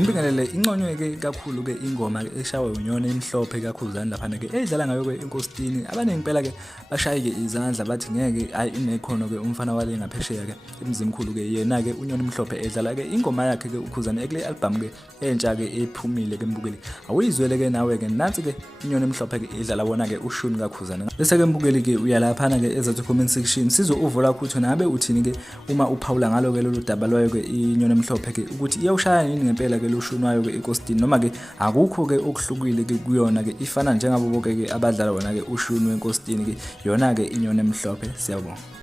Inibingelele inconywe ke kakhulu ke ingoma ke eshawe unyoni emhlophe kakhudlana lapha ke edlala ngayo ke inkositini. Abaningi phela ke bashaye ke izandla bathi ngeke hayi inekhono ke umfana wale ngaphesheya ke emzimkhulu ke yena ke unyoni emhlophe edlala ke ingoma yakhe ke ukhuzana ekule album ke entsha ke ephumile ke mbukeli. Awuyizwele ke nawe ke nansi ke unyoni emhlophe ke edlala wona ke ushuni kakhuzana. Bese ke mbukeli ke uyalaphana ke ezathi comment section sizo uvula ukuthi nabe uthini ke uma uphawula ngalo ke lolu daba lwayo ke inyoni emhlophe ke ukuthi iyawushaya yini ngempela ke loshunwayo ke inkositini noma ke akukho ke okuhlukile ke kuyona ke ifana njengabo bonke ke abadlala wona ke ushunu wenkositini ke yona ke inyoni emhlophe. Siyabonga.